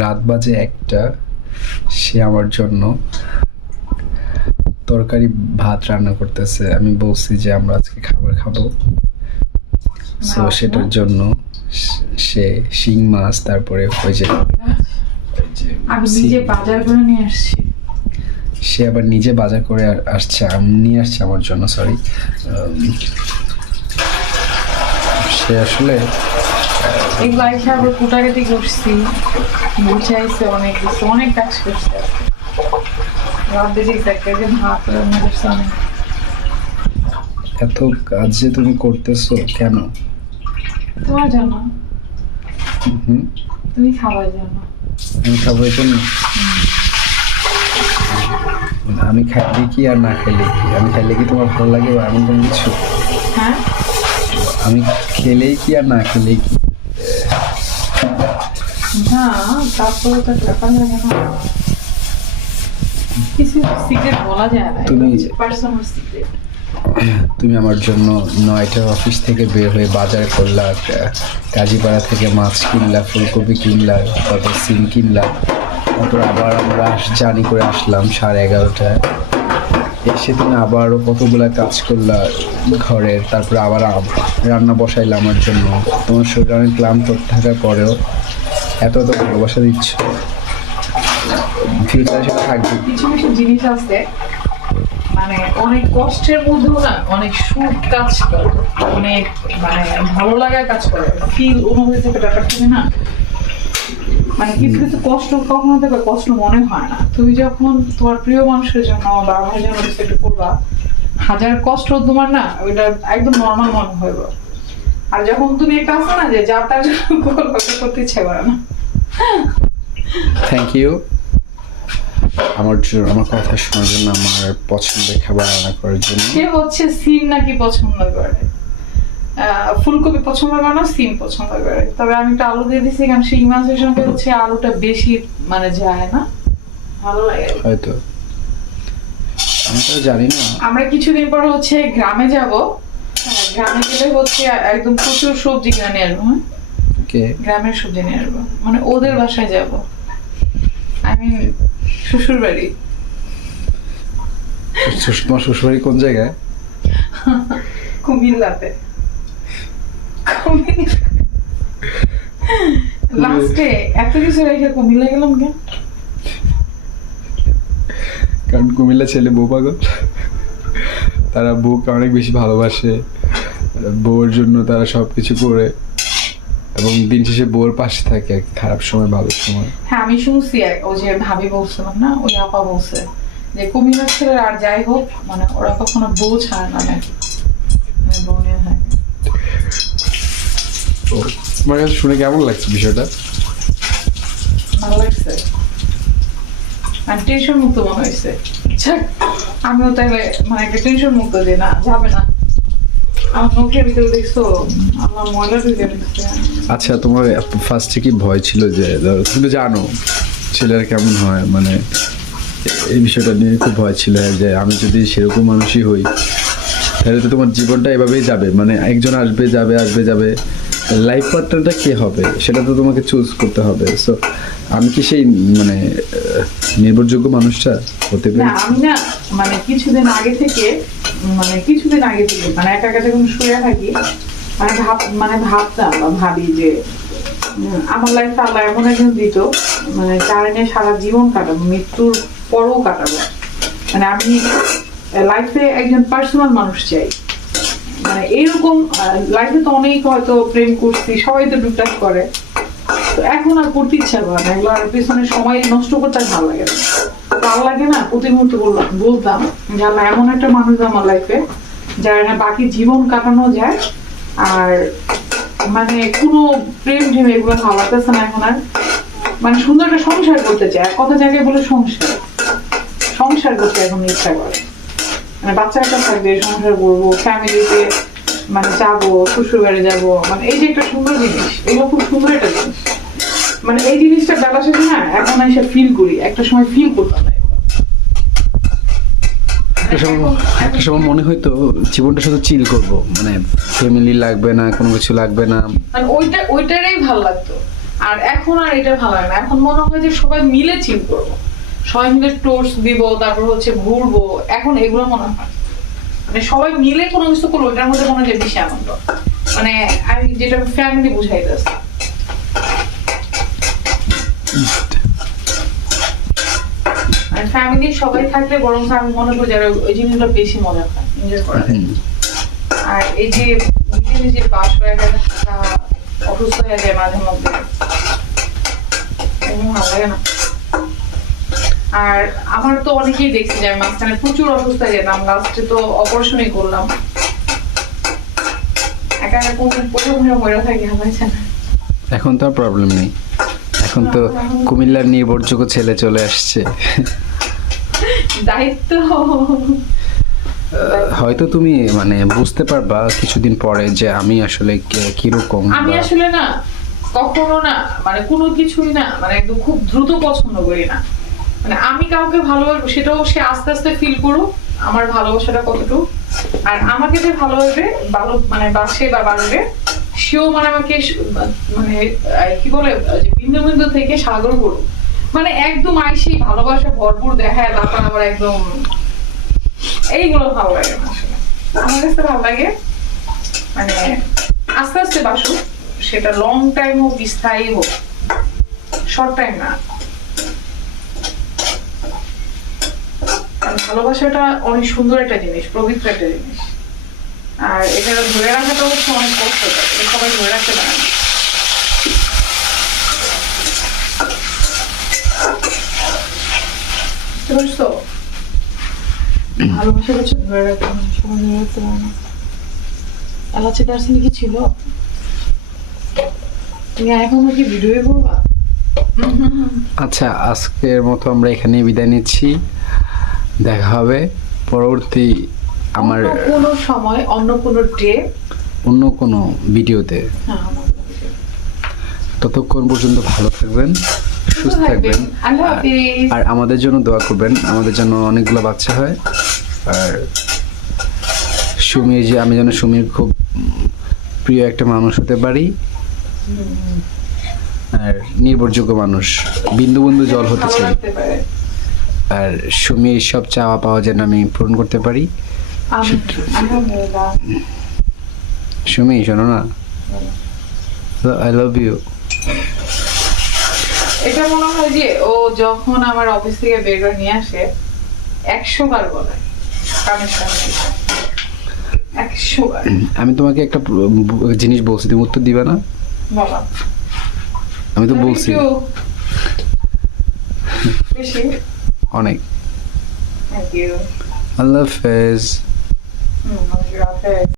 রাত বাজে 1টা। সে আমার জন্য তরকারি ভাত রান্না করতেছে। আমি বলছি যে আমরা আজকে খাবার খাবো, সো সেটার জন্য সে শিং মাছ, তারপরে ওই যে আমি নিজে বাজার করে নিয়ে আসছি। সে আবার নিজে বাজার করে আসছে, নিয়ে আসছে আমার জন্য, সরি। সে আসলে এগুলো আইসা আবার কুটাকাটি করছি, বুঝাইছে অনেক কিছু, অনেক কাজ করছে। রাত বেজে একটা যে ভাত রান্না করছে অনেক। এত কাজ যে তুমি করতেছো কেন? তোমার জন্য, হুম, তুমি খাবার জন্য। আমি খাবো এই জন্য? আমি খাইলে কি আর না খাইলে কি? আমি খাইলে কি তোমার ভালো লাগে বা এমন কোনো কিছু? হ্যাঁ, আমি খেলেই কি আর না খেলেই কি? না তারপরে তো ব্যাপার লাগে না, কিছু সিক্রেট বলা যায় না, পার্সোনাল সিক্রেট। তুমি আমার জন্য 9টার অফিস থেকে বের হয়ে বাজার করলা, কাজীপাড়া থেকে মাছ কিনলা, ফুলকপি কিনলা, তারপর সিম কিনলা, তারপর আবার আমরা জার্নি করে আসলাম 11:30টায়। এসে তুমি আবারও কতগুলা কাজ করলা ঘরের, তারপরে আবার রান্না বসাইলা আমার জন্য। তোমার শরীর অনেক ক্লান্ত থাকার পরেও এত এত ভালোবাসা দিচ্ছ। ফিউচারে সেটা থাকবে। কিছু কিছু জিনিস আছে মানে অনেক কষ্টের মধ্যেও না অনেক সুখ কাজ করে, অনেক মানে ভালো লাগার কাজ করে, ফিল অনুভূতি থেকে ব্যাপার থেকে না। মানে কিছু কিছু কষ্ট কখনো থেকে কষ্ট মনে হয় না। তুমি যখন তোমার প্রিয় মানুষের জন্য বা আমার জন্য কিছু একটা করবা, হাজার কষ্ট তোমার না ওইটা একদম নর্মাল মনে হইব। আর যখন তুমি একটা আসো না যে যা তার জন্য করতে ইচ্ছে করে না। থ্যাংক ইউ আমার কথা শোনার জন্য, আমার পছন্দের খাবার রান্না করার জন্য। সে হচ্ছে সিম নাকি পছন্দ করে, ফুলকপি পছন্দ করে না, সিম পছন্দ করে। তবে আমি একটা আলু দিয়ে দিচ্ছি, কারণ শিং মাছের সঙ্গে হচ্ছে আলুটা বেশি মানে যায় না, ভালো লাগে হয়তো, আমি তো জানি না। আমরা কিছুদিন পর হচ্ছে গ্রামে যাব। গ্রামে গেলে হচ্ছে একদম প্রচুর সবজি কিনে নিয়ে আসবো। হ্যাঁ, ওকে, গ্রামের সবজি নিয়ে আসবো, মানে ওদের বাসায় যাব। আমি শ্বশুর বাড়ি। তোমার শ্বশুরবাড়ি কোন জায়গায়? কুমিল্লাতে। লাস্টে এত কিছু রেখে কুমিল্লা গেলাম কেন? কারণ কুমিল্লা ছেলে বউ পাগল। তারা বউকে অনেক বেশি ভালোবাসে, বউর জন্য তারা সবকিছু করে, এবং দিন শেষে বউর পাশে থাকে আর কি, খারাপ সময় ভালো সময়। হ্যাঁ, আমি শুনছি ওই যে ভাবি বলছিলাম না, ওই আপা বলছে যে কুমিল্লার ছেলের আর যাই হোক মানে ওরা কখনো বউ ছাড়ে না নাকি, মানে বউ নিয়ে থাকে। তো তোমার কাছে শুনে কেমন লাগছে বিষয়টা? ভালো লাগছে, আর টেনশন মুক্ত মনে হয়েছে। যাক, আমিও তাহলে মানে একটা টেনশন মুক্ত যে না যাবে না। আমার নখের ভিতরে দেখছো আমার ময়লা ঢুকে ঢুকছে। আচ্ছা, তোমার ফার্স্টে কি ভয় ছিল যে, তুমি জানো ছেলেরা কেমন হয়, মানে এই বিষয়টা নিয়ে খুব ভয় ছিল যে আমি যদি সেরকম মানুষই হই তাহলে তো তোমার জীবনটা এভাবেই যাবে, মানে একজন আসবে যাবে আসবে যাবে, লাইফ পার্টনারটা কে হবে সেটা তো তোমাকে চুজ করতে হবে। সো আমি কি সেই মানে নির্ভরযোগ্য মানুষটা হতে না, পারি? আমি না মানে কিছুদিন আগে থেকে মানে একা একা যখন শুয়ে থাকি মানে ভাবতাম বা ভাবি যে আমার লাইফে আল্লাহ এমন একজন দিত মানে যার নিয়ে সারা জীবন কাটাবো, মৃত্যুর পরও কাটাবো। মানে আমি লাইফে একজন পার্সোনাল মানুষ চাই। মানে এইরকম লাইফে তো অনেক হয়তো প্রেম করছি, সবাই তো টুকটাক করে, তো এখন আর করতে ইচ্ছা করে না এগুলো, আর পিছনে সময় নষ্ট করতে আর ভালো লাগে না। ভালো লাগে না, প্রতি মুহূর্তে বলতাম যে আল্লাহ এমন একটা মানুষ আমার লাইফে যার না বাকি জীবন কাটানো যায়, আর মানে কোনো প্রেম ঢেম এগুলো ভালো লাগতেছে না এখন আর। মানে সুন্দর একটা সংসার করতে চায়, এক কথা জায়গায় বলে সংসার করতে এখন ইচ্ছা করে। মানে বাচ্চা একটা থাকবে, সংসার করবো, ফ্যামিলিতে মানে যাবো, শ্বশুর বাড়ি যাবো, মানে এই যে একটা সুন্দর জিনিস, এগুলো খুব সুন্দর একটা জিনিস। মানে এই জিনিসটা বেলা শেষে না এখন এসে ফিল করি, একটা সময় ফিল করতাম না। একটা সময় মনে হয়তো জীবনটা শুধু চিল করবো, মানে ফ্যামিলি লাগবে না, কোনো কিছু লাগবে না, মানে ওইটারই ভালো লাগতো। আর এখন আর এটা ভালো লাগে না, এখন মনে হয় যে সবাই মিলে চিল করবো, সবাই মিলে টোস্ট দিব, তারপর হচ্ছে ঘুরবো, এখন এগুলো মনে হয় মানে সবাই মিলে কোনো কিছু করবো, এটার মধ্যে মনে হয় বেশি আনন্দ, মানে আমি যেটা ফ্যামিলি বুঝাইতেছে। আর ফ্যামিলি সবাই থাকলে বরং আমি মনে করি যারা ওই জিনিসগুলো বেশি মজা হয়, এনজয় করা যায়। আর এই যে নিজে নিজে বাস হয়ে গেলে অসুস্থ হয়ে যায় মাঝে মধ্যে, এমন ভালো লাগে না। আর আমার তো অনেকেই দেখছি যে আমি মাঝখানে প্রচুর অসুস্থ হয়ে যেতাম, লাস্টে তো অপারেশনই করলাম, একা একা কোনদিন প্রথম হয়ে মরে থাকি হামাইছে না। এখন তো আর প্রবলেম নেই, এখন তো কুমিল্লার নির্ভরযোগ্য ছেলে চলে আসছে। দায়িত্ব হয়তো তুমি মানে বুঝতে পারবা কিছুদিন পরে যে আমি আসলে কিরকম। আমি আসলে না কখনো না মানে কোনো কিছুই না মানে একদম খুব দ্রুত পছন্দ করি না, মানে আমি কাউকে ভালোবাসবো সেটাও সে আস্তে আস্তে ফিল করুক আমার ভালোবাসাটা কতটুকু, আর আমাকে যে ভালোবাসবে ভালো মানে বাসে বা বাড়বে সেও মানে আমাকে মানে কি বলে যে বিন্দু বিন্দু থেকে সাগর করুক, মানে একদম আইসি ভালোবাসা ভরপুর দেখায় তারপর আবার একদম এইগুলো ভালো লাগে না আসলে। আমার কাছে ভালো লাগে মানে আস্তে আস্তে বাসুক, সেটা লং টাইম হোক স্থায়ী হোক, শর্ট টাইম না। ভালোবাসাটা অনেক সুন্দর একটা জিনিস, পবিত্র একটা জিনিস, আর এটা ধরে রাখাটা হচ্ছে অনেক কষ্ট, এটা সবাই ধরে রাখতে পারে না। বুঝতে পারছো? ভালোবাসা হচ্ছে ধরে রাখতে হয়, সবাই ধরে রাখতে পারে না। এলাচি দার্সিনি কি ছিল? তুমি এখনো কি ভিডিও করবা? আচ্ছা, আজকের মতো আমরা এখানে বিদায় নিচ্ছি, দেখা হবে পরবর্তী আমার কোনো সময় অন্য কোনো ডে অন্য কোনো ভিডিওতে। ততক্ষণ পর্যন্ত ভালো থাকবেন, সুস্থ থাকবেন, আল্লাহ হাফেজ। আর আমাদের জন্য দোয়া করবেন, আমাদের জন্য অনেকগুলো বাচ্চা হয়, আর সুমি যে আমি যেন সুমির খুব প্রিয় একটা মানুষ হতে পারি, আর নির্ভরযোগ্য মানুষ, বিন্দু বিন্দু জল হতে চাই, আর সুমির সব চাওয়া পাওয়া যেন আমি পূরণ করতে পারি। সুমি শোনো না, আই লাভ ইউ। এটা মনে হয় যে ও যখন আমার অফিস থেকে বের করে নিয়ে আসে 100 বার বলে, কানের সামনে 100 বার। আমি তোমাকে একটা জিনিস বলছি, তুমি উত্তর দিবা না? বলো। আমি তো বলছি বেশি অনেক। Thank you. আল্লাহ হাফেজ। আল্লাহ হাফেজ।